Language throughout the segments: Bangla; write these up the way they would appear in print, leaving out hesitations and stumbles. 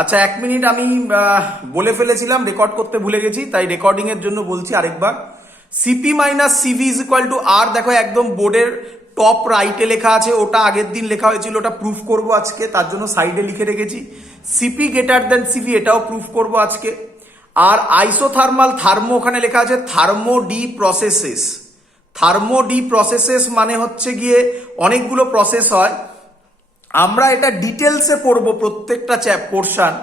আচ্ছা, 1 মিনিট আমি বলে ফেলেছিলাম, রেকর্ড করতে ভুলে গেছি, তাই রেকর্ডিং এর জন্য বলছি আরেকবার। CP minus CV is equal to R. দেখো একদম বোর্ডের টপ রাইটে লেখা আছে, ওটা আগের দিন লেখা হয়েছিল, ওটা প্রুফ করব আজকে, তার জন্য সাইডে লিখে রেখেছি। সিপি গ্রেটার দেন সিভি, এটাও প্রুফ করব আজকে। আর আইসোথার্মাল থার্মো ওখানে লেখা আছে thermo D processes. Thermo D processes মানে হচ্ছে গিয়ে অনেকগুলো প্রসেস হয়, আমরা এটা ডিটেলসে পড়বো প্রত্যেকটা পোর্শন,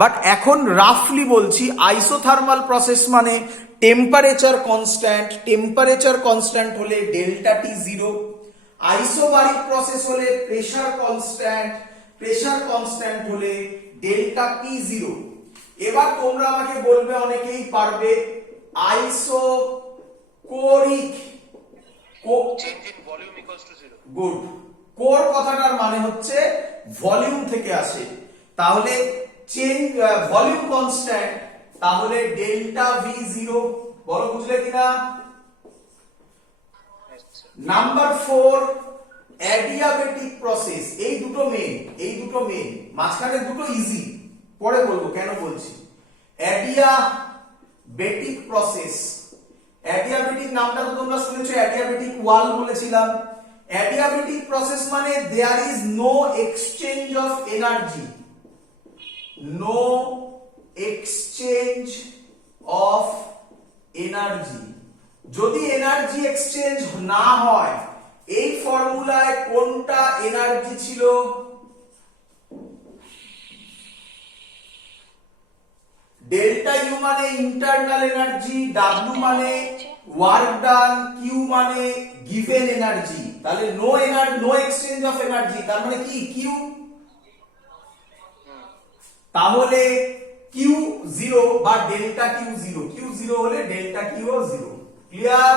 বাট এখন রাফলি বলছি। আইসোথার্মাল প্রসেস মানে টেম্পারেচার কনস্ট্যান্ট, টেম্পারেচার কনস্ট্যান্ট হলে ডেল্টা টি জিরো। আইসোবারিক প্রসেস হলে প্রেসার কনস্ট্যান্ট, প্রেসার কনস্ট্যান্ট হলে ডেল্টা পি জিরো। এবার তোমরা আমাকে বলবে, অনেকেই পারবে, আইসোকোরিক গুড। কোর কথাটার মানে হচ্ছে ভলিউম থেকে আসে, তাহলে চেঞ্জ ভলিউম কনস্ট্যান্ট, তাহলে ডেল্টা ভি জিরো। বলো বুঝলে কিনা? Number 4 adiabatic process. এই দুটো মেন, মাঝখানে দুটো ইজি, পরে বলবো কেন বলছি। অ্যাডিয়াবেটিক প্রসেস, অ্যাডিয়াবেটিক নামটা তো তোমরা শুনেছো, অ্যাডিয়াবেটিক ওয়াল বলেছিলাম। অ্যাডিয়াবেটিক প্রসেস মানে there is no exchange of energy, no exchange of energy. যদি এনার্জি এক্সচেঞ্জ না হয়, এই ফর্মুলায় কোনটা এনার্জি ছিল? ডেল্টা ইউ মানে ইন্টারনাল এনার্জি, ডাব্লিউ মানে ওয়ার্ক ডান, কিউ মানে গিভেন এনার্জি। তাহলে নো এক্সচেঞ্জ অফ এনার্জি, তার মানে কি? কিউ। তাহলে কিউ জিরো বা delta Q zero, Q zero হলে ডেল্টা কিউ জিরো। ক্লিয়ার?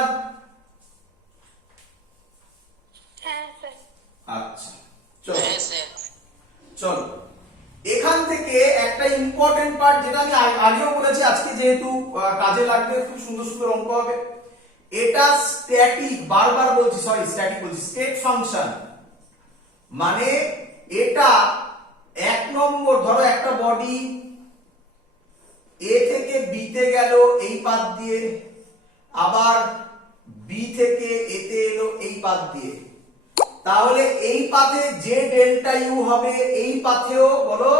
আচ্ছা চলো এখান থেকে একটা ইম্পর্টেন্ট পার্ট, যেটা আমি আগেও বলেছি, আজকে যেহেতু কাজে লাগবে, খুব সুন্দর সুন্দর অঙ্ক হবে। এটা স্ট্যাটিক, বারবার বলছি, সরি স্ট্যাটিক বলছি, স্টেট ফাংশন। মানে এটা 1 নম্বর, ধরো একটা বডি এ থেকে বি তে গেল এই পাথ দিয়ে, আবার বি থেকে এ তে এলো এই পাথ দিয়ে, তাহলে এই পাথে যে ডেল্টা ইউ হবে, এই পাথেও বলো,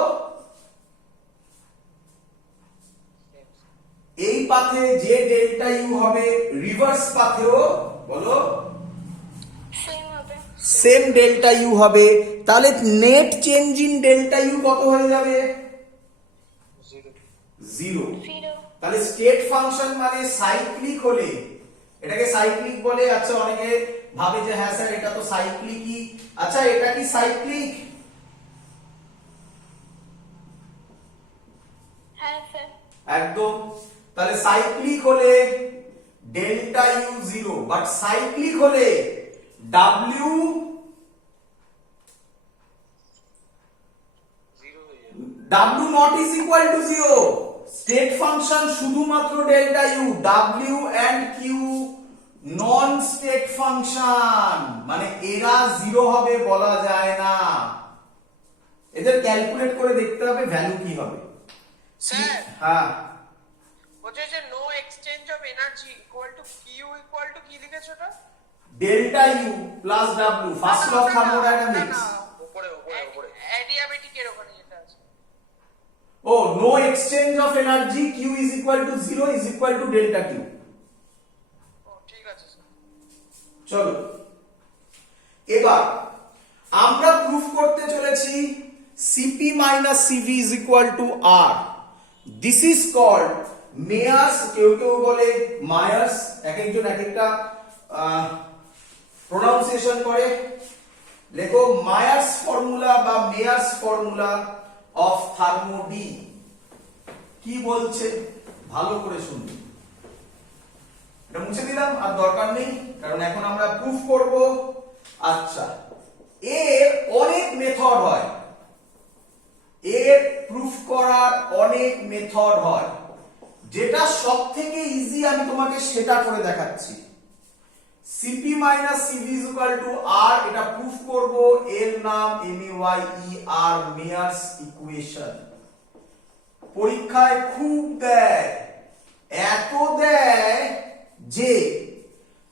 এই পাথে যে ডেল্টা ইউ হবে, রিভার্স পাথেও বলো সেম ডেল্টা ইউ হবে। তাহলে net change in delta U কত হয়ে যাবে? জিরো। তাহলে স্টেট ফাংশন মানে সাইক্লিক হলে, এটাকে সাইক্লিক বলে। আচ্ছা, অনেকে ভাবে যে হ্যাঁ স্যার এটা তো সাইক্লিকই। আচ্ছা, এটা কি সাইক্লিক? হ্যাঁ স্যার, একদম। তাহলে সাইক্লিক হলে delta U zero, but cyclic হলে W not is equal to zero. State function শুধুমাত্র delta U, W and Q non state function, মানে এরা জিরো হবে বলা যায় না। এদের ক্যালকুলেট করে দেখতে হবে ভ্যালু কি হবে। স্যার, হ্যাঁ, বলছে যে no exchange of energy equal to Q equal to কি লিখেছো ওটা? Delta U plus W, first law of thermodynamics. উপরে অ্যাডিয়াবেটিক এর ওখানে যেটা আছে। ও, no exchange of energy, Q is equal to zero is equal to delta Q. ও ঠিক আছে স্যার। চলো এবার আমরা প্রুফ করতে চলেছি CP minus CV is equal to R. This is called Mayer's, কেউ কেউ বলে মায়ার্স, এক একজন এক একটা প্রোনাউন্সিয়েশন করে। লেখো মায়ার্স ফর্মুলা বা মেয়ার্স ফর্মুলা অফ থার্মোডি। কি বলছে ভালো করে শুনুন। এটা মুছে দিলাম, আর দরকার নেই, কারণ এখন আমরা প্রুফ করব। আচ্ছা, এর অনেক মেথড হয়, এর প্রুফ করার অনেক মেথড হয়, যেটা সব থেকে ইজি আমি তোমাকে সেটা করে দেখাচ্ছি। CP minus CV is equal to R, এটা প্রুফ করব। এর নাম MEYER, মেয়ার্স ইকুয়েশন। পরীক্ষায় খুব দেয়, এত দেয় যে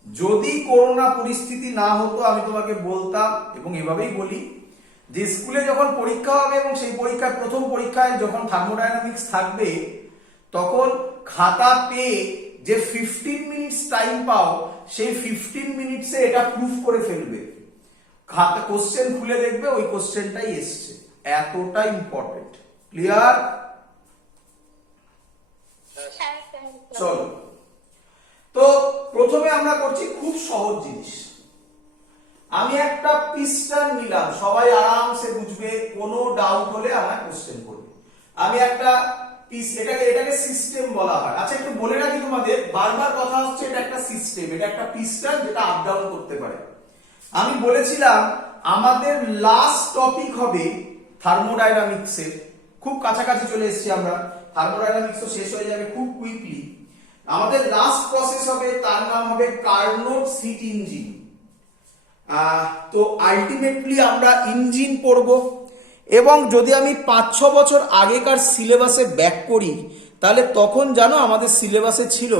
যদি করোনা পরিস্থিতি না হতো আমি তোমাকে বলতাম, এবং এভাবেই বলি, যে স্কুলে যখন পরীক্ষা হবে এবং সেই পরীক্ষার প্রথম পরীক্ষায় যখন থার্মোডাইনামিক্স থাকবে, তখন খাতা পেয়ে যে 15 মিনিটস টাইম পাও, সেই 15 মিনিটসে এটা প্রুফ করে ফেলবে। খাতা কোশ্চেন খুলে দেখবে ওই কোশ্চেনটাই এসছে, এতটা ইম্পর্টেন্ট। ক্লিয়ার? চলো, তো প্রথমে আমরা করছি খুব সহজ জিনিস। আমি একটা পিস্টন নিলাম, সবাই আরামসে বুঝবে, কোনো ডাউট হলে আমায় কোশ্চেন করবে। আমি একটা এটাকে সিস্টেম বলা হয়। আচ্ছা, একটু বলে রাখি তোমাদের, বারবার কথা হচ্ছে এটা একটা সিস্টেম, এটা একটা পিস্টন যেটা আপ ডাউন করতে পারে। আমি বলেছিলাম আমাদের লাস্ট টপিক হবে থার্মোডাইনামিক্সের, খুব কাছাকাছি চলে এসেছি আমরা, থার্মোডাইনামিক্স তো শেষ হয়ে যাবে খুব কুইকলি। আমাদের লাস্ট প্রসেস হবে, তার নাম হবে কার্নোট হিট ইঞ্জিন। তো আলটিমেটলি আমরা ইঞ্জিন পড়ব, এবং যদি আমি 5-6 বছর আগেকার সিলেবাসে ব্যাক করি, তাহলে তখন জানো আমাদের সিলেবাসে ছিল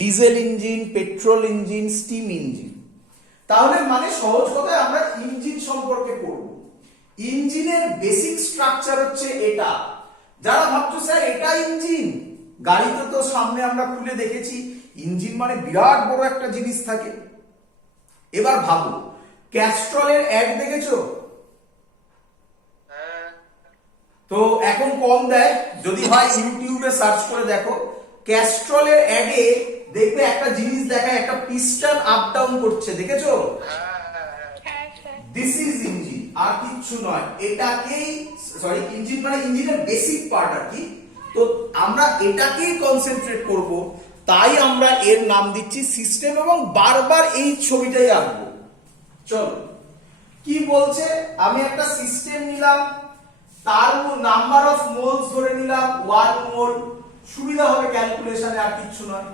diesel engine, petrol engine, steam engine. তাহলে মানে সহজ কথায় আমরা ইঞ্জিন সম্পর্কে পড়ব। ইঞ্জিনের বেসিক স্ট্রাকচার হচ্ছে এটা। যারা ভাবছো স্যার এটা ইঞ্জিন, গাড়িতে তো সামনে আমরা খুলে দেখেছি ইঞ্জিন মানে বিরাট বড় একটা জিনিস থাকে। এবার ভাবো, ক্যাস্ট্রলের অ্যাড দেখেছো? তো এখন কম দেয়, যদি হয় ইউটিউবে সার্চ করে দেখো, ক্যাস্ট্রলের অ্যাডে দেখবে একটা জিনিস দেখায়, একটা পিস্টন আপ ডাউন করছে, দেখেছো? দিস ইজ ইঞ্জিন, আর কিচ্ছু নয়। এটাকেই সরি, ইঞ্জিন মানে ইঞ্জিনের বেসিক পার্ট আর কি। তো আমরা এটাকেই কনসেন্ট্রেট করব, তাই আমরা এর নাম দিচ্ছি সিস্টেম, এবং বারবার এই ছবিটাই আঁকবো। চলো, কি বলছে, আমি একটা সিস্টেম নিলাম, তার নাম্বার অফ মোলস ধরে নিলাম 1 মোল, সুবিধা হবে ক্যালকুলেশনে, আর কিচ্ছু নয়।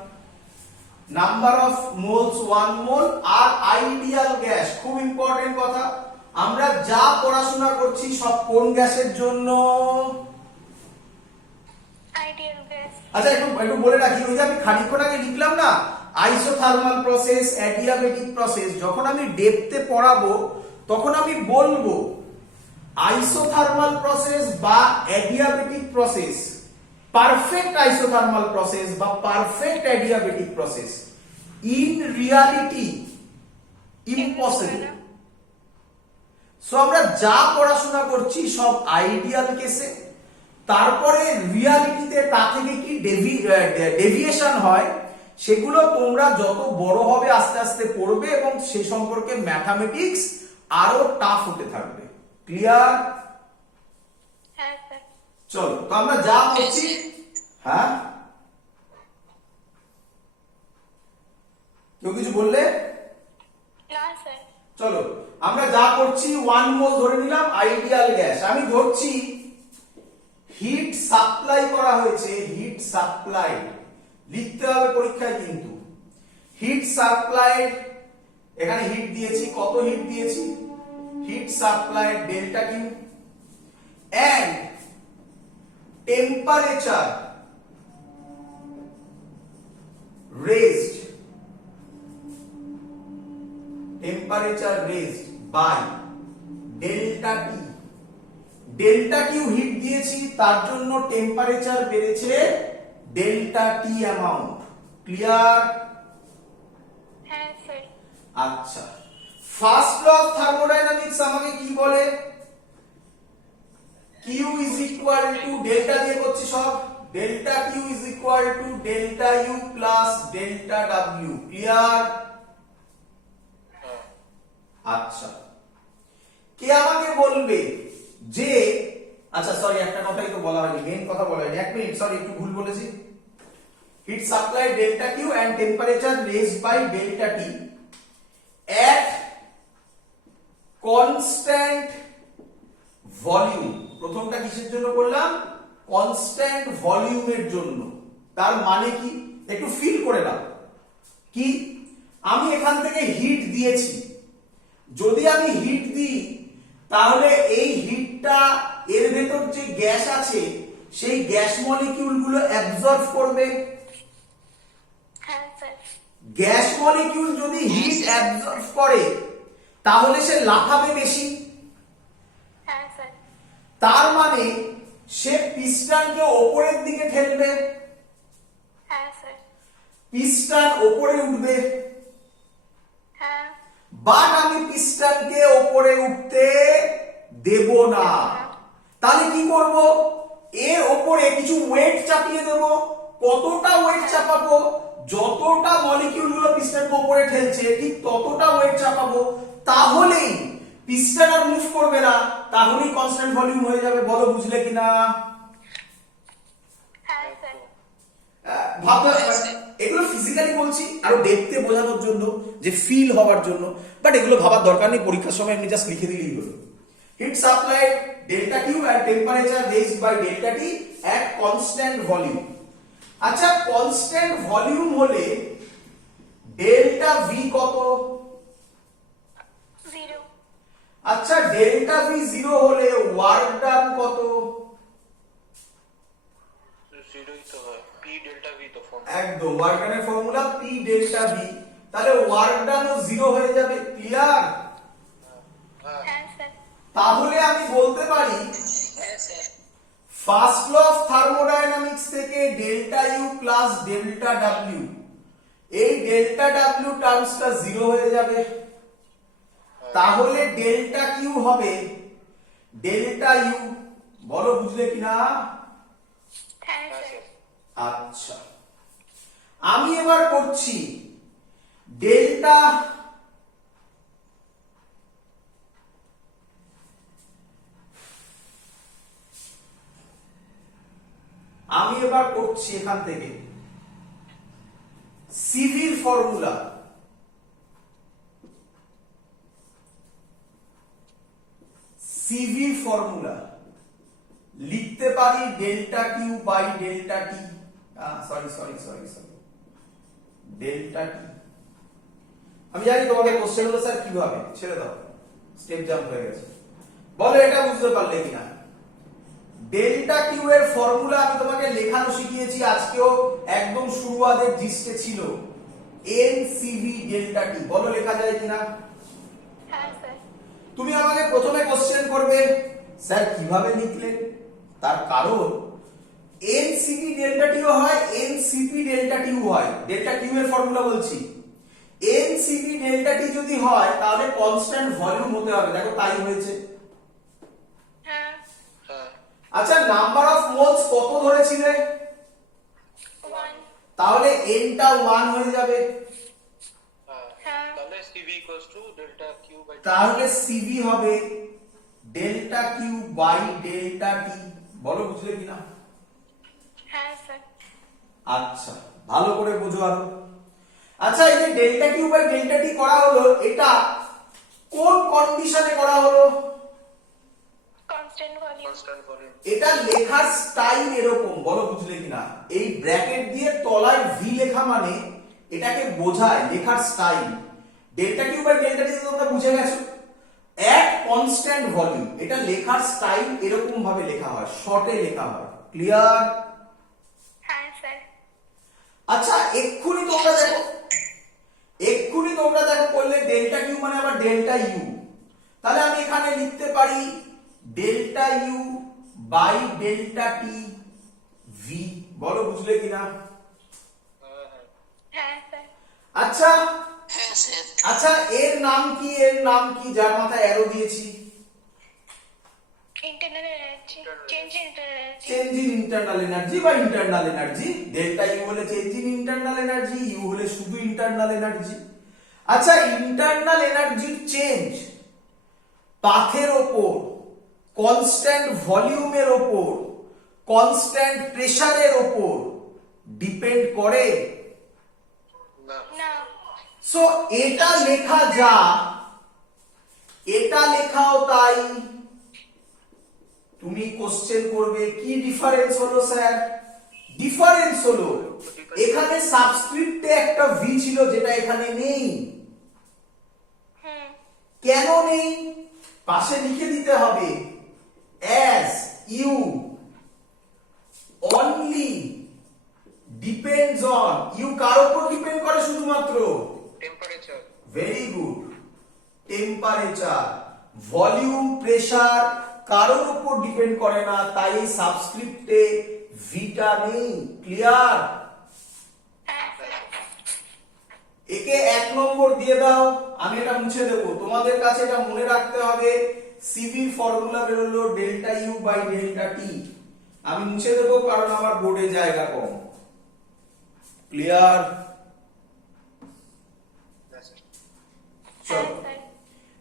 নাম্বার অফ মোলস 1 মোল, আর আইডিয়াল গ্যাস, খুব ইম্পর্টেন্ট কথা, আমরা যা পড়াশোনা করছি সব কোন গ্যাসের জন্য? Ideal gas. আচ্ছা, একটু বলে রাখি, ওই যে আমি খানিকক্ষণ আগে লিখলাম না, আইসোথার্মাল প্রসেস, অ্যাডিয়াবেটিক প্রসেস, যখন আমি ডেপথে পড়াবো তখন আমি বলবো আইসোথার্মাল প্রসেস বা adiabatic process, perfect isothermal process বা perfect adiabatic process in reality impossible. So আমরা যা পড়াশোনা করছি সব আইডিয়াল কেসে, তারপরে রিয়ালিটিতে তা থেকে কি ডেভিয়েশন হয় সেগুলো তোমরা যত বড় হবে আস্তে আস্তে পড়বে, এবং সে সম্পর্কে ম্যাথামেটিক্স আরো টাফ হতে থাকবে। ক্লিয়ার? হ্যাঁ স্যার। চলো, তো আমরা যা করছি, হ্যাঁ কেউ কিছু বললে? না স্যার। চলো, আমরা যা করছি 1 মোল ধরে নিলাম আইডিয়াল গ্যাস, আমি ধরছি হিট সাপ্লাই করা হয়েছে, হিট সাপ্লাই লিখতে হবে পরীক্ষায় কিন্তু। হিট সাপ্লাই, এখানে হিট দিয়েছি, কত হিট দিয়েছি, heat supply delta Q, and temperature raised, temperature raised by delta T। Delta Q heat দিয়েছি, তার জন্য টেম্পারেচার বেড়েছে ডেল্টা টি অ্যামাউন্ট। ক্লিয়ার? হ্যাঁ স্যার। আচ্ছা, ফার্স্ট ল অফ থার্মোডাইনামিক্স আমাকে কি বলে? Q is equal to, delta দিয়ে করছি সব, delta Q is equal to delta U plus delta W. Clear? আচ্ছা, কে আমাকে বলবে যে, আচ্ছা সরি, একটা কথাই তো বলা হয়নি, মেইন কথা বলা হয়নি, 1 মিনিট, সরি একটু ভুল বলেছি। Heat supply delta Q and temperature raised by delta T at constant volume। প্রথমটা কিসের জন্য করলাম? কনস্ট্যান্ট ভলিউমের জন্য। তার মানে কি একটু ফিল করে নাও। কি, আমি এখান থেকে হিট দিয়েছি, যদি আমি হিট দিই তাহলে এই হিটটা এর ভেতর যে গ্যাস আছে সেই গ্যাস মলিকিউলগুলো অ্যাবজর্ব করবে। হ্যাঁ স্যার। গ্যাস মলিকিউল যদি হিট অ্যাবজর্ব করে তাহলে সে লাফাবে বেশি। হ্যাঁ স্যার। তার মানে সে পিস্টনকে ওপরের দিকে ঠেলবে, হ্যাঁ স্যার। পিস্টন ওপরে উঠবে। হ্যাঁ। বাট আমি পিস্টনকে ওপরে উঠতে দেব না। তাহলে কি করব? এর ওপরে কিছু ওয়েট চাপিয়ে দেব। কতটা ওয়েট চাপাবো? যতটা মলিকিউল গুলো পিস্টনকে উপরে ঠেলছে ঠিক ততটা ওয়েট চাপাবো। তাহলেই পিস্টন আর মুভ করবে না, তাহলেই কনস্ট্যান্ট ভলিউম হয়ে যাবে। বলো বুঝলে কিনা? হ্যাঁ স্যার। ভাবতে এগুলো ফিজিক্যালি বলছি আরো দেখতে বোঝানোর জন্য, যে ফিল হওয়ার জন্য, বাট এগুলো ভাবার দরকার নেই। পরীক্ষার সময় এমনি জাস্ট লিখে দিলেই হলো। Heat supplied delta Q and temperature raised by delta T at constant volume। আচ্ছা, কনস্ট্যান্ট ভলিউম হলে ডেল্টা ভি কত? 0। আচ্ছা, ডেল্টা ভি 0 হলে ওয়ার্ক ডান কত? জিরোই তো হয়, পি ডেল্টা ভি তো ফর্ম। একদম, ওয়ার্ক ডানের ফর্মুলা পি ডেল্টা ভি। তাহলে ওয়ার্ক ডানও 0 হয়ে যাবে। ক্লিয়ার? হ্যাঁ স্যার। তাহলে আমি বলতে পারি ফার্স্ট ল অফ থার্মোডায়নামিক্স থেকে delta U plus delta W, এই ডেল্টা ডাব্লিউ টার্মসটা 0 হয়ে যাবে। তাহলে ডেল্টা কিউ হবে ডেল্টা ইউ। বলো বুঝলে কিনা? হ্যাঁ স্যার। আচ্ছা, আমি এবার করছি ডেল্টা এখান থেকে সিভির ফর্মুলা। সিভি ফর্মুলা লিখতে পারি delta Q by delta T. Sorry delta T. আমি জানি তোমাদের কোশ্চেন হলো স্যার কিভাবে, ছেড়ে দাও, স্টেপ জাম্প হয়ে গেছে। বলো এটা বুঝতে পারলে কিনা? ডেল্টা কিউ এর ফর্মুলা আমি তোমাকে লেখানো শিখিয়েছি আজকেও, একদম শুরুয়াতের জিস্টে ছিল এনসিভি ডেল্টা টি। বলো লেখা যায় কিনা? হ্যাঁ স্যার। তুমি আমাকে প্রথমে কোশ্চেন করবে স্যার কিভাবে লিখলেন? তার কারণ এনসিপি ডেল্টা টিও হয়, এনসিপি ডেল্টা টিও হয়। ডেল্টা কিউ এর ফর্মুলা বলছি। এনসিপি ডেল্টা টি যদি হয় তাহলে কনস্ট্যান্ট ভলিউম হতে হবে। দেখো তাই হয়েছে। হ্যাঁ। আচ্ছা, নাম্বার অফ মোলস কত ধরেছিলে? 1। তাহলে এনটা 1 হয়ে যাবে। হ্যাঁ। তাহলে CV equals to delta Q by তাহলে সিভি হবে delta Q by delta T. বলো বুঝলে কিনা? হ্যাঁ স্যার। আচ্ছা, ভালো করে বোঝো আরো। আচ্ছা, এই যে ডেল্টা কিউ বাই ডেল্টা টি করা হলো, এটা কোন কন্ডিশনে করা হলো? Constant volume. Constant volume. এটা লেখার স্টাইল এরকম। বলো বুঝলে কিনা? এই ব্র্যাকেট দিয়ে তলায় ভি লেখা মানে এটাকে বোঝায় লেখার style. Delta Q by delta T তোমরা বুঝে গেছো, এট কনস্ট্যান্ট ভলিউম। এটা লেখার স্টাইল এরকম ভাবে লেখা হয়, শর্টে লেখা হয়। ক্লিয়ার? হ্যাঁ স্যার। আচ্ছা, এক্ষুনি তোমরা দেখো করলে ডেল্টা কিউ মানে আবার ডেল্টা ইউ। তাহলে আমি এখানে লিখতে পারি delta U by delta T V. বলো বুঝলে কিনা? হ্যাঁ স্যার। আচ্ছা আচ্ছা, এর নাম কি? যার মাথায় অ্যারো দিয়েছি? Internal energy. Change in internal energy. Change in internal energy বা ইন্টারনাল এনার্জি। ডেল্টা ইউ হলে change in internal energy, U হলে শুধু ইন্টারনাল এনার্জি। আচ্ছা, ইন্টারনাল এনার্জির চেঞ্জ পাথের ওপর, কনস্ট্যান্ট ভলিউমের ওপর, কনস্ট্যান্ট প্রেসারের ওপর ডিপেন্ড করে না। না। সো এটা লেখা যা, এটা লেখাও তাই। তুমি কোশ্চেন করবে কি ডিফারেন্স হলো স্যার? ডিফারেন্স হলো এখানে সাবস্ক্রিপ্টে একটা ভি ছিল যেটা এখানে নেই। কেন নেই? পাশে লিখে দিতে হবে অ্যাজ ইউ কিউ কার উপর ডিপেন্ড করে শুধুমাত্র? Temperature. Very good, temperature. Volume, pressure কারোর উপর ডিপেন্ড করে না, তাই এই সাবস্ক্রিপ্টে ভিটা নেই। ক্লিয়ার? হ্যাঁ স্যার। একে 1 নম্বর দিয়ে দাও, আমি এটা মুছে দেব। তোমাদের কাছে এটা মনে রাখতে হবে, সিভির ফর্মুলা বেরোলো delta U by delta T. আমি মুছে দেব কারণ আমার বোর্ডে জায়গা কম। ক্লিয়ার? হ্যাঁ চলো, স্যার।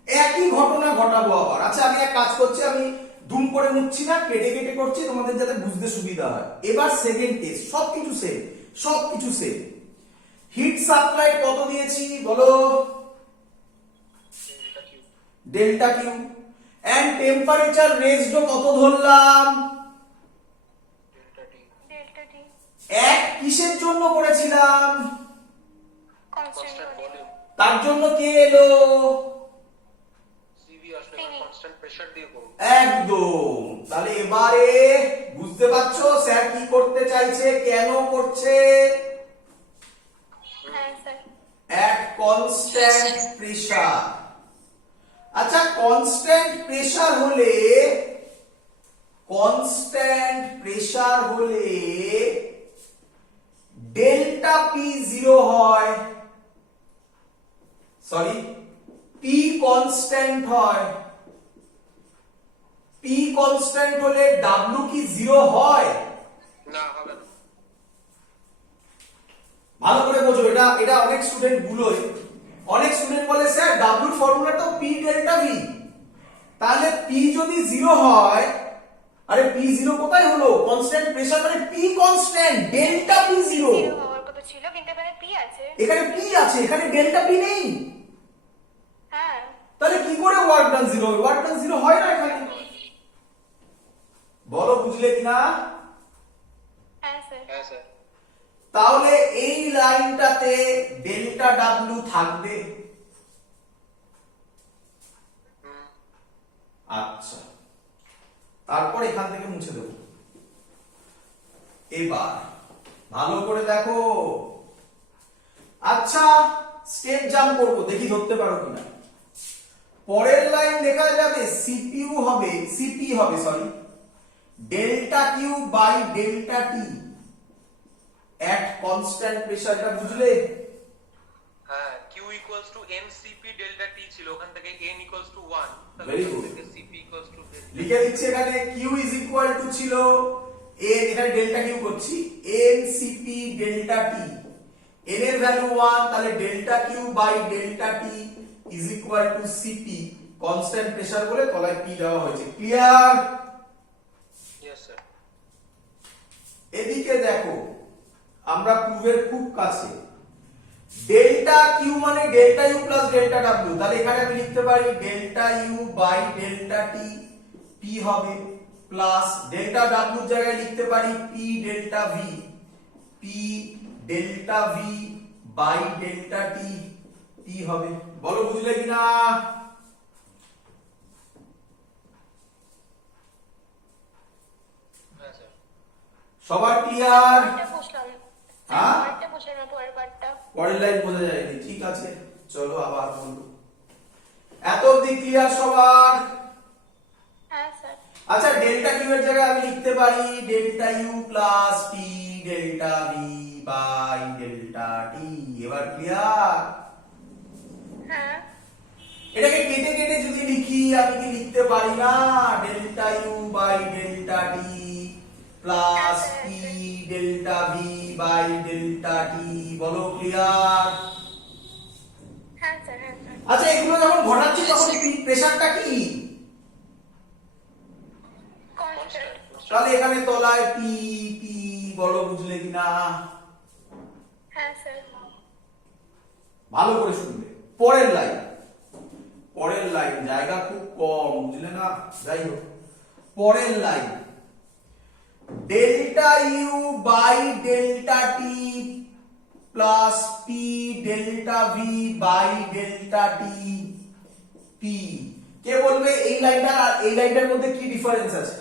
একই ঘটনা ঘটাবো আবার। আচ্ছা, আমি এক কাজ করছি, আমি দুম করে মুছছি না, কেটে কেটে করছি তোমাদের যাতে বুঝতে সুবিধা হয়। এবার সেকেন্ড টেস্ট, সবকিছু সেম, সবকিছু সেম। হিট সাপ্লাই কত দিয়েছি বলো? Delta Q. Delta Q. And temperature raised কত ধরলাম? Delta T. Delta T. এক কিসের জন্য করেছিলাম? Constant constant volume. ভলিউম। তার জন্য কে এলো? সিভি আসলে CV কনস্ট্যান্ট প্রেসার দিয়ে করব। একদম। তাহলে এবারে বুঝতে পারছো স্যার কি করতে চাইছে, কেন করছে? হ্যাঁ স্যার। at constant pressure। আচ্ছা, কনস্ট্যান্ট প্রেসার হলে ডেল্টা পি 0 হয়, সরি পি কনস্ট্যান্ট হয়। পি কনস্ট্যান্ট হলে ডাব্লিউ কি 0 হয়? না, হবে না। ভালো করে বোঝো, এটা এটা অনেক স্টুডেন্ট ভুলোয়। অনেক স্টুডেন্ট বলে স্যার ডাব্লিউর ফর্মুলা তো পি ডেল্টা ভি। তাহলে পি যদি 0 হয়, আরে পি 0 কোথায় হলো? কনস্ট্যান্ট প্রেসার মানে P constant, delta P 0। Zero হওয়ার কথা ছিল, কিন্তু এখানে পি আছে। এখানে পি আছে, এখানে ডেল্টা পি নেই। হ্যাঁ। তাহলে কি করে ওয়ার্ক ডান 0 হবে? ওয়ার্ক ডান 0 হয় না এখানে। বলো বুঝলে কিনা? হ্যাঁ স্যার। হ্যাঁ স্যার। তাহলে এই লাইনটাতে ডেল্টা ডাব্লিউ থাকবে। আচ্ছা, তারপর এখান থেকে মুছে দেব। এবার ভালো করে দেখো। আচ্ছা, স্টেপ জাম্প করবো, দেখি ধরতে পারো কিনা। পরের লাইন দেখা যাবে সিপিইউ হবে, সিপি হবে sorry, delta Q by delta T at constant pressure। এটা বুঝলে? হ্যাঁ, Q equals to NCP delta T ছিল, ওখান থেকে এন ইকুয়ালস টু 1, তাহলে Very ওখান good. থেকে সিপি ইকুয়ালস টু ডেল্টা। লিখে দিচ্ছি এখানে কিউ ইজ ইকুয়াল টু ছিল এন, এখানে ডেল্টা কিউ করছি, N CP delta T. N এর ভ্যালু 1, তাহলে delta Q by delta T is equal to CP. Constant pressure বলে তলায় পি দেওয়া হয়েছে। ক্লিয়ার? Yes sir. এদিকে দেখো, আমরা প্রুফের খুব কাছে। ডেল্টা কিউ মানে delta U plus delta W. তাহলে এখানে আমি লিখতে পারি delta U by delta T, P হবে, প্লাস ডেল্টা ডাব্লিউ জায়গায় লিখতে পারি P delta V, P delta V by delta T, P হবে। বলো বুঝলে কিনা? হ্যাঁ স্যার। সবার ক্লিয়ার? পরেরটা বুঝলাম। হ্যাঁ? পরেরটা বুঝলাম না, পরের পার্টটা। পরের লাইন বোঝা যায়নি, ঠিক আছে চলো আবার বলবো। এত অবধি ক্লিয়ার সবার? হ্যাঁ স্যার। আচ্ছা, ডেল্টা কিউ এর জায়গায় আমি লিখতে পারি delta U plus T delta V by delta T. এবার ক্লিয়ার? হ্যাঁ। এটাকে কেটে কেটে যদি লিখি, আমি কি লিখতে পারি না delta U by delta T plus T delta V by delta T? বলো ক্লিয়ার? হ্যাঁ স্যার। হ্যাঁ স্যার। আচ্ছা, এগুলো যখন ঘটাচ্ছি তখন প্রেসারটা কি? কনস্ট্যান্ট। তাহলে এখানে তলায় পি, পি। বলো বুঝলে কিনা? হ্যাঁ স্যার। ভালো করে শুনবে। পরের লাইন, পরের লাইন, জায়গা খুব কম বুঝলে না, যাই হোক। পরের line delta U by delta T plus P delta V by delta T, P. কে বলবে এই লাইনটা আর এই লাইনটার মধ্যে কি ডিফারেন্স আছে?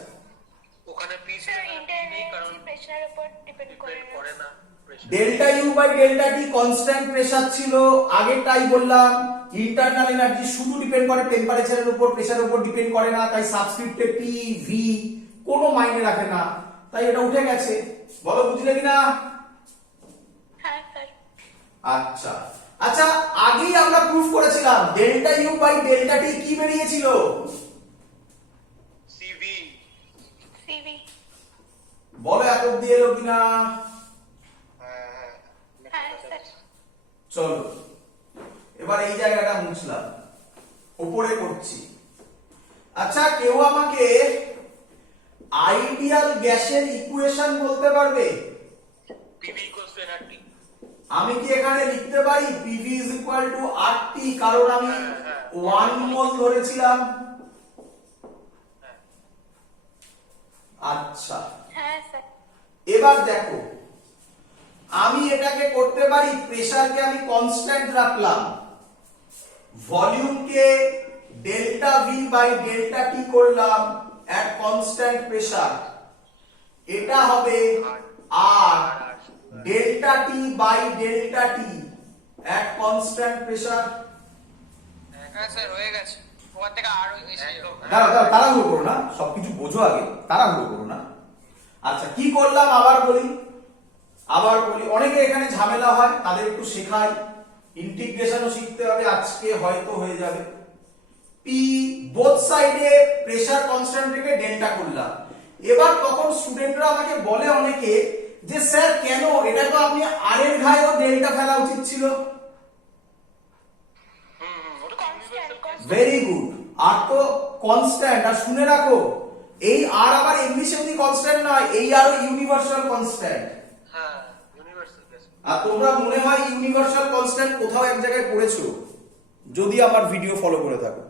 ওখানে পি ছিল, স্যার এখানে পি নেই, কারণ ইন্টারনাল প্রেশারের উপর ডিপেন্ড করে ডিপেন্ড না। করে না pressure। Delta U by delta T constant pressure ছিল, আগেরটাই বললাম। ইন্টারনাল এনার্জি শুধু ডিপেন্ড করে টেম্পারেচারের উপর, প্রেসারের উপর ডিপেন্ড করে না, তাই সাবস্ক্রিপ্টে পি ভি কোনো মাইনে রাখে না, তাই এটা উঠে গেছে। বলো বুঝলে কিনা? হ্যাঁ স্যার। আচ্ছা আচ্ছা, আগেই আমরা প্রুফ করেছিলাম ডেল্টা ইউ বাই ডেল্টা টি কি বেরিয়েছিল? সিভি। সিভি। বলো এত অব্দি এলো কিনা? হ্যাঁ স্যার। চলো এবার এই জায়গাটা মুছলাম, উপরে করছি। আচ্ছা, কেউ আমাকে আইডিয়াল গ্যাসের ইকুয়েশন বলতে পারবে? PV equals to nRT. আমি কি এখানে লিখতে পারি PV is equal two RT, কারণ আমি 1 মোল ধরেছিলাম। আচ্ছা, হ্যাঁ স্যার। এবার দেখো, আমি এটাকে করতে পারি, প্রেসারকে আমি কনস্ট্যান্ট রাখলাম, ভলিউমকে delta V by delta T করলাম এট কনস্ট্যান্ট প্রেসার, এটা হবে R delta T by delta T at constant pressure. হ্যাঁ স্যার হয়ে গেছে, ওখান থেকে আর এসে একদম। দাঁড়াও দাঁড়াও, তাড়াহুড়ো করো না, সবকিছু বোঝো আগে, তাড়াহুড়ো করো না। আচ্ছা, কি করলাম আবার বলি, অনেকে এখানে ঝামেলা হয়, তাদের একটু শেখাই, ইন্টিগ্রেশনও শিখতে হবে, আজকে হয়তো হয়ে যাবে। পি বোথ সাইডে প্রেসার কনস্ট্যান্ট রেখে ডেল্টা করলাম। এবার তখন স্টুডেন্টরা আমাকে বলে অনেকে যে স্যার কেন, এটা তো আপনি আর এর ঘায়েও ডেল্টা ফেলা উচিত ছিল। ভেরি গুড, আর তো কনস্ট্যান্ট, আর শুনে রাখো এই আর আবার এমনি সেমনি কনস্ট্যান্ট নয়, এই আরো ইউনিভার্সাল কনস্ট্যান্ট। হ্যাঁ, ইউনিভার্সাল গ্যাস। আর তোমরা মনে হয় ইউনিভার্সাল কনস্ট্যান্ট কোথাও এক জায়গায় পড়েছো, যদি আমার ভিডিও ফলো করে থাকো।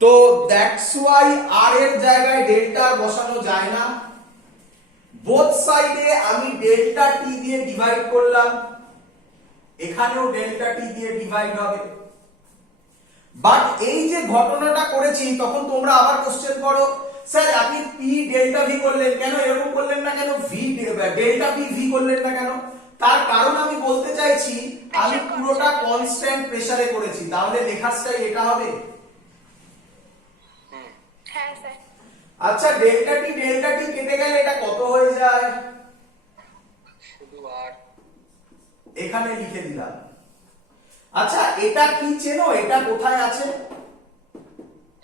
তো দ্যাটস ওয়াই আর এর জায়গায় ডেল্টা বসানো যায় না। বোথ সাইডে আমি ডেল্টা টি দিয়ে ডিভাইড করলাম, এখানেও ডেল্টা টি দিয়ে ডিভাইড হবে। বাট এই যে ঘটনাটা করেছি, তখন তোমরা আবার কোশ্চেন করো, স্যার আপনি পি ডেল্টা ভি করলেন কেন, এরকম করলেন না কেন, ভি ডেল্টা পি ভি করলেন না কেন? তার কারণ আমি বলতে চাইছি আমি পুরোটা কনস্ট্যান্ট প্রেসারে করেছি, তাহলে লেখার স্টাইল এটা হবে। হ্যাঁ স্যার। আচ্ছা, ডেল্টা টি কেটে গেলে এটা কত হয়ে যায়? শুধু আর এখানে লিখে দিলাম। আচ্ছা, এটা কি চেনো, এটা কোথায় আছে?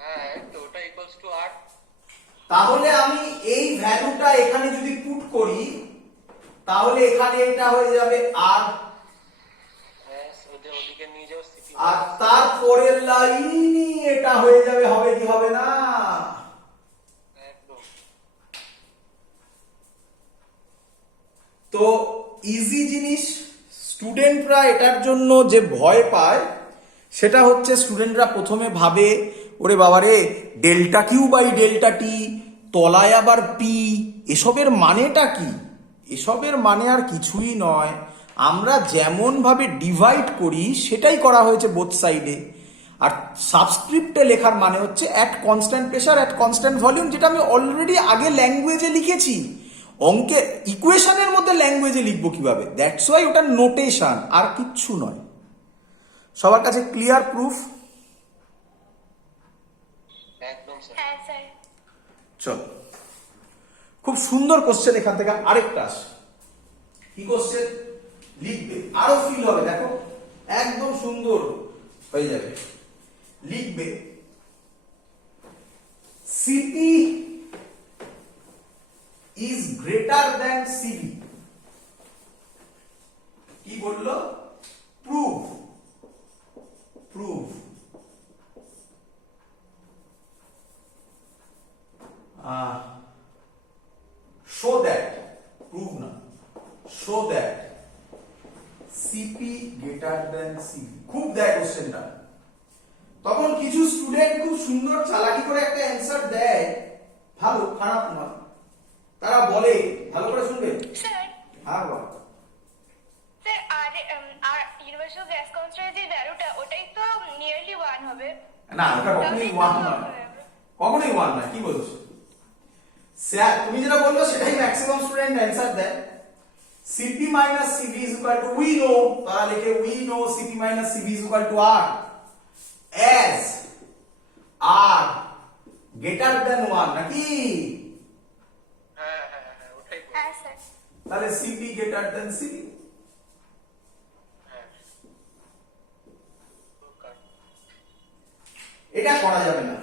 হ্যাঁ, তো ওটা ইকুয়ালস টু আর। তাহলে আমি এই ভ্যালুটা এখানে যদি পুট করি, তাহলে এখানে এটা হয়ে যাবে আর, হ্যাঁ, ওদিকে নিয়ে যাও সিপি। আর তারপরের লাইনই এটা হয়ে যাবে, হবে কি হবে না? একদম। তো ইজি জিনিস। স্টুডেন্টরা এটার জন্য যে ভয় পায় সেটা হচ্ছে, স্টুডেন্টরা প্রথমে ভাবে ওরে বাবারে ডেল্টা কিউ বাই ডেল্টা টি, তলায় আবার পি, এসবের মানেটা কি? এসবের মানে আর কিছুই নয়, আমরা যেমন ভাবে ডিভাইড করি সেটাই করা হয়েছে বোথ সাইডে। আর সাবস্ক্রিপ্টে লেখার মানে হচ্ছে at constant pressure at constant volume, যেটা আমি অলরেডি আগে ল্যাঙ্গুয়েজে লিখেছি। অঙ্কে ইকুয়েশনের মধ্যে ল্যাঙ্গুয়েজে লিখবো কিভাবে? দ্যাটস ওয়াই ওটা নোটেশন, আর কিচ্ছু নয়। সবার কাছে ক্লিয়ার প্রুফ? একদম স্যার। হ্যাঁ স্যার। চল, খুব সুন্দর কোশ্চেন এখান থেকে আরেকটা আসে। কি কোশ্চেন লিখবে, আরো ফিল হবে, দেখো একদম সুন্দর হয়ে যাবে। লিখবে CP is greater than CV. কি বললো? Prove, prove show that, prove না, show that CP greater than CV। খুব দেয় কোশ্চেনটা, তখন কিছু স্টুডেন্ট খুব সুন্দর চালাকি করে একটা অ্যান্সার দেয়, ভালো খারাপ না, তারা বলে, ভালো করে শুনবে। স্যার। হ্যাঁ বল। স্যার আর ইউনিভার্সাল গ্যাস কনস্ট্যান্টের যে ভ্যালুটা, ওটাই তো নিয়ারলি 1 হবে। না, ওটা কখনোই 1 নয়, কখনোই 1 নয়। কি বলছো? স্যার তুমি যেটা বললো সেটাই ম্যাক্সিমাম স্টুডেন্ট অ্যান্সার দেয়। CP minus CV is equal to we know, তারা লিখে we know CP minus CV is equal to R as R greater than 1 নাকি? হ্যাঁ হ্যাঁ হ্যাঁ ওটাই বলছি। হ্যাঁ স্যার। তাহলে সিপি গ্রেটার দ্যান সিভি। হ্যাঁ এটা করা যাবে না।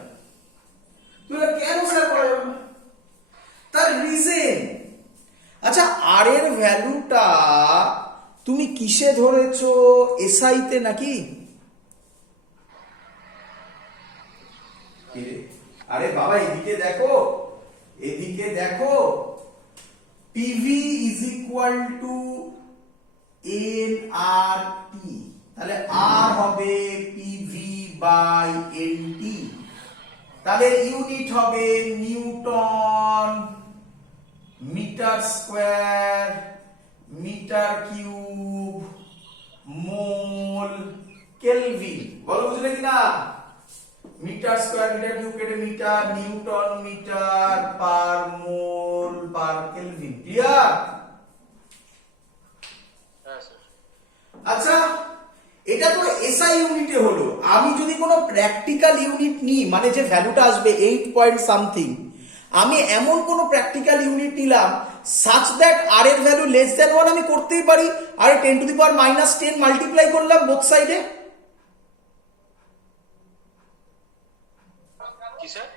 তুমি বলে, কেন স্যার করা যাবে না? তার রিজন, আচ্ছা আর এর ভ্যালুটা তুমি কিসে ধরেছো, এসআই তে নাকি? আরে বাবা এদিকে দেখো, এদিকে দেখো, PV is equal to N R T, তাহলে আর হবে পিভি বাই এন টি, তাহলে ইউনিট হবে newton metre square metre cube mole kelvin. বলো বুঝলে কিনা? মিটার স্কয়ার মিটার কিউব কেটে metre, newton metre per mole per kelvin. Clear? হ্যাঁ স্যার। আচ্ছা এটা তো এসআই ইউনিটে হলো। আমি যদি কোনো প্র্যাকটিক্যাল ইউনিট নিই, মানে যে ভ্যালুটা আসবে 8 পয়েন্ট সামথিং, আমি এমন কোনো প্র্যাকটিক্যাল ইউনিট নিলাম সাচ দ্যাট আর এর ভ্যালু লেস দ্যান 1 আমি করতেই পারি, আর 10 টু দি পাওয়ার -10 মাল্টিপ্লাই করলাম বোথ সাইডে। কি স্যার?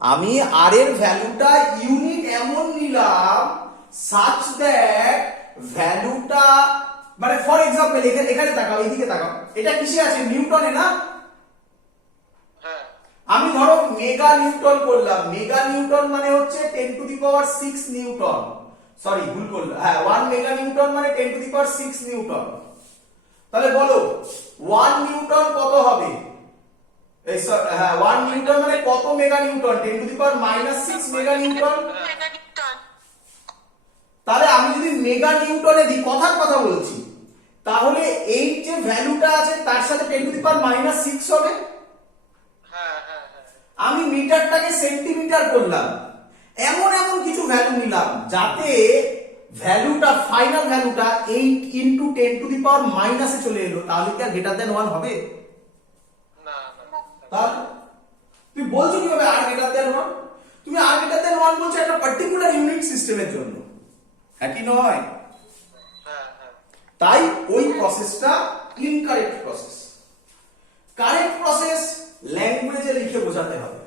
আমি আর এর ভ্যালুটা ইউনিট এমন নিলাম সাচ দ্যাট ভ্যালুটা, মানে ফর এক্সাম্পল এখানে তাকাও, এইদিকে তাকাও, এটা কিসে আছে? নিউটনে না? হ্যাঁ আমি ধরো মেগা নিউটন করলাম। মেগা নিউটন মানে হচ্ছে 10 to the power 6 Newton, sorry ভুল করলাম, হ্যাঁ 1 মেগা নিউটন মানে 10 টু দি পাওয়ার 6 নিউটন। তাহলে বলো 1 নিউটন কত হবে? এই হ্যাঁ 1 নিউটন মানে কত mega Newton? 10 to the power -6 mega Newton. তাহলে আমি যদি মেগা নিউটনে দিই, কথার কথা বলছি, তাহলে এই যে ভ্যালুটা আছে তার সাথে 10 টু দি পাওয়ার -6 হবে। হ্যাঁ হ্যাঁ হ্যাঁ আমি মিটারটাকে সেন্টিমিটার করলাম, এমন এমন কিছু ভ্যালু নিলাম যাতে ভ্যালুটা ফাইনাল ভ্যালুটা 8 ইনটু 10 টু দি পাওয়ার মাইনাসে চলে এলো। তাহলে কি আর গ্রেটার দ্যান 1 হবে? না না তাহলে তুমি বলছো কিভাবে আর গ্রেটার দ্যান 1? তুমি আর গ্রেটার দ্যান 1 বলছো একটা পার্টিকুলার ইউনিট সিস্টেমের জন্য, হ্যাঁ কি নয়? হ্যাঁ হ্যাঁ তাই ওই প্রসেসটা ইনকারেক্ট প্রসেস। কারেক্ট প্রসেস ল্যাঙ্গুয়েজে লিখে বোঝাতে হবে।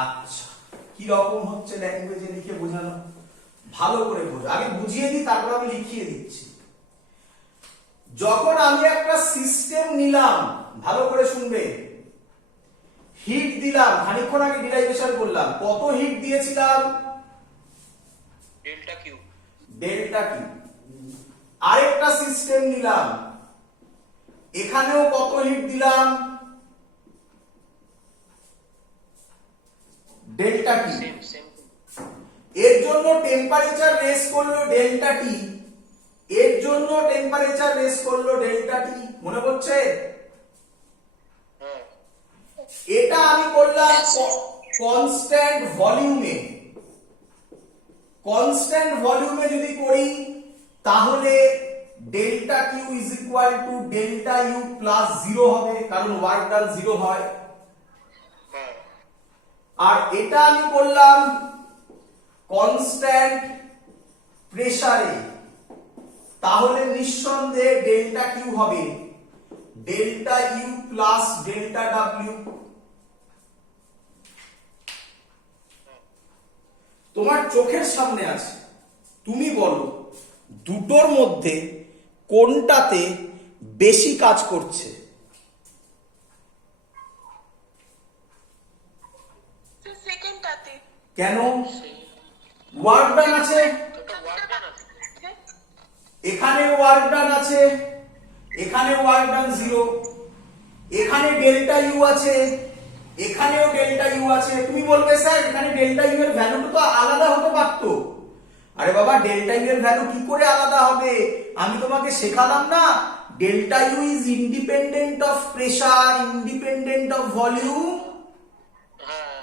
আচ্ছা কি রকম হচ্ছে ল্যাঙ্গুয়েজে লিখে বোঝানো? ভালো করে বোঝো, আগে বুঝিয়ে দিই তারপর আমি লিখিয়ে দিচ্ছি। যখন আমি একটা সিস্টেম নিলাম, ভালো করে শুনবে, হিট দিলাম, খানিকক্ষণ আগে ডিরাইভেশন করলাম, কত হিট দিয়েছিলাম? Delta Q. Delta Q. আরেকটা সিস্টেম নিলাম, এখানেও কত হিট দিলাম? Delta T. Same same. এর জন্য টেম্পারেচার রেস করলো ডেল্টা টি, এর জন্য টেম্পারেচার রেস করলো ডেল্টা টি। মনে পড়ছে? হ্যাঁ এটা আমি করলাম কনস্ট্যান্ট ভলিউমে। কনস্ট্যান্ট ভলিউমে যদি করি তাহলে delta Q is equal to delta U plus 0 হবে, কারণ ওয়ার্ক ডান 0 হয়। হ্যাঁ আর এটা আমি করলাম কনস্ট্যান্ট প্রেসারে, তাহলে নিঃসন্দেহে ডেল্টা কিউ হবে delta U plus delta W. তোমার চোখের সামনে আছে, তুমি বলো দুটোর মধ্যে কোনটাতে বেশি কাজ করছে? সেকেন্ডটাতে। কেন? ওয়ার্ক ডান আছে, ওটা ওয়ার্ক ডান আছে। এখানে ওয়ার্ক ডান আছে, এখানে ওয়ার্ক ডান 0, এখানে ডেল্টা ইউ আছে, এখানেও ডেল্টা ইউ আছে। তুমি বলবে স্যার এখানে ডেল্টা ইউ এর ভ্যালুটা তো আলাদা হতে পারতো। আরে বাবা ডেল্টা ইউ এর ভ্যালু কি করে আলাদা হবে? আমি তোমাকে শেখালাম না, delta U is independent of pressure, independent of volume. হ্যাঁ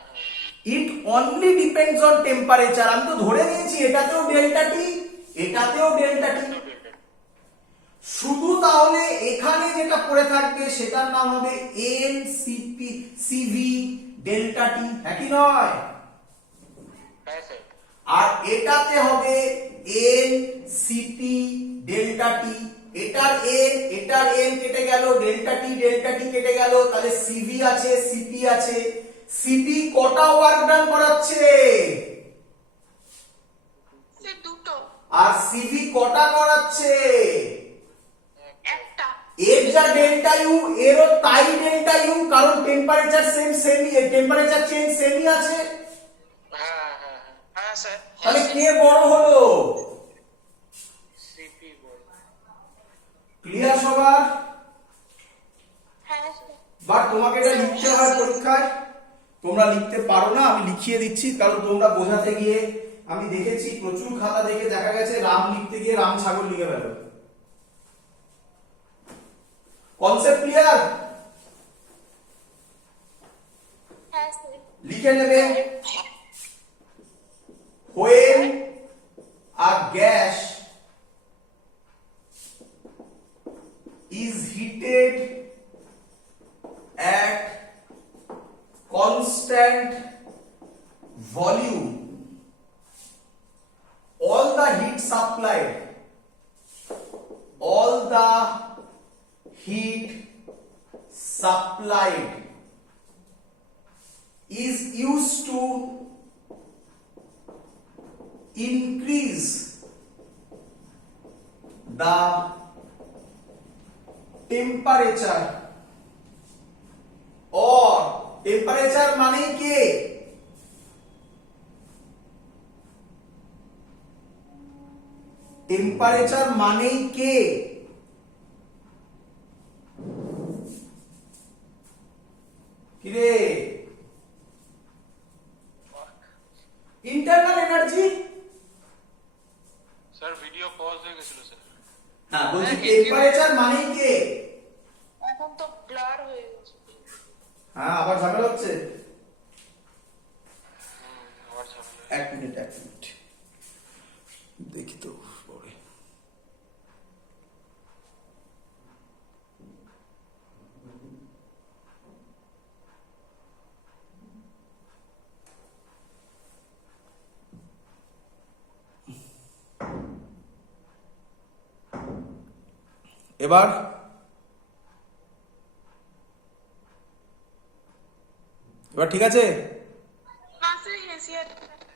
it only depends on temperature. আমি তো ধরে নিয়েছি এটাতেও ডেল্টা টি, এটাতেও ডেল্টা টি। শুধু তাহলে এখানে যেটা পড়ে থাকবে সেটার নাম হবে এন সিপি সিভি ডেল্টা টি, হ্যাঁ কি নয়? হ্যাঁ স্যার। আর এটাতে হবে এন সিপি ডেল্টা টি। এটার এন কেটে গেল, ডেল্টা টি কেটে গেল, তাহলে সিভি আছে সিপি আছে। সিপি কটা ওয়ার্ক ডান করাচ্ছে? স্যার দুটো। আর সিভি কটা করাচ্ছে? একটা। এর যা ডেল্টা ইউ এরও তাই ডেল্টা ইউ, কারণ টেম্পারেচার টেম্পারেচার চেঞ্জ সেমই আছে। হ্যাঁ হ্যাঁ হ্যাঁ। হ্যাঁ স্যার। তাহলে কে বড় হলো? সিপি বল। ক্লিয়ার সবার? হ্যাঁ স্যার। বাট তোমাকে এটা লিখতে হয় পরীক্ষায়, তোমরা লিখতে পারো না, আমি লিখিয়ে দিচ্ছি, কারণ তোমরা বোঝাতে গিয়ে আমি দেখেছি প্রচুর খাতা দেখে দেখা গেছে রাম লিখতে গিয়ে রাম ছাগল লিখে ফেলো। Concept clear? হ্যাঁ স্যার। লিখে নেবে। When a gas is heated at constant volume, all the heat supplied is used to increase the temperature, or temperature মানে কি? টেম্পারেচার মানেই কে? কিরে? Internal energy. Sir video pause হয়ে গেছিল স্যার। হ্যাঁ বলছি টেম্পারেচার মানেই কে? এখন তো ব্লার হয়ে গেছে। হ্যাঁ আবার ঝামেলা হচ্ছে। আবার ঝামেলা। এক মিনিট দেখি তো পরে। এবার ঠিক আছে?